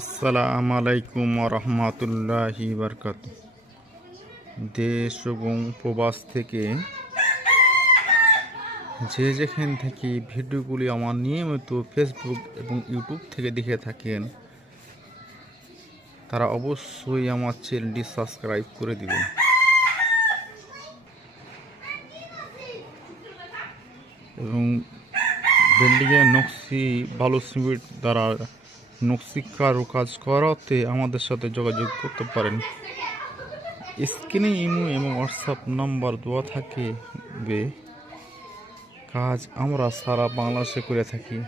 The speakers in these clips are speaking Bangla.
আসসালামু আলাইকুম রহমতুল্লাহি বারকাতুহু। দেশ এবং প্রবাস থেকে যে যেখান থেকে ভিডিওগুলি আমার নিয়মিত ফেসবুক এবং ইউটিউব থেকে দেখে থাকেন, তারা অবশ্যই আমার চ্যানেলটি সাবস্ক্রাইব করে দিবেন এবং বিল্ডিংয়ের নকশি বালু সিমেন্ট দ্বারা নকশি কাজ করাতে আমাদের সাথে যোগাযোগ করতে পারেন। স্ক্রিনে ইমো এবং হোয়াটসঅ্যাপ নাম্বার দেওয়া থাকবে। কাজ আমরা সারা বাংলাদেশে করে থাকি।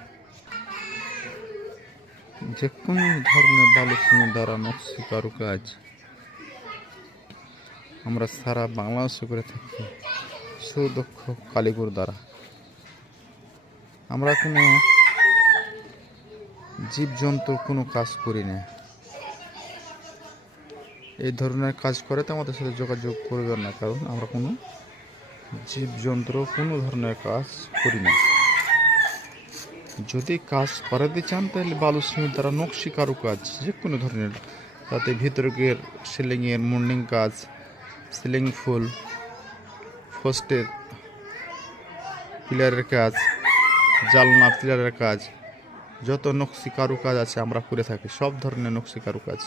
যে কোনো ধরনের বালু সিমেন্ট দ্বারা নকশি কাজ আমরা সারা বাংলাদেশে করে থাকি সুদক্ষ কারিগর দ্বারা। আমরা কোনো জীবজন্তুর কোনো কাজ করি না। এই ধরনের কাজ করে তো আমাদের সাথে যোগাযোগ করবেন না, কারণ আমরা কোনো জীবজন্তু কোনো ধরনের কাজ করি না। যদি কাজ করাতে চান তাহলে বালু সিমেন্ট দ্বারা নকশি কাজ যে কোনো ধরনের, তাতে ভিতরের সিলিংয়ের মুন্ডিং কাজ, সিলিং ফুল, পোস্টের পিলারের কাজ, জালনা পিলারের কাজ, যত নকশি কাজ আছে আমরা করে থাকি। সব ধরনের নকশি কাজ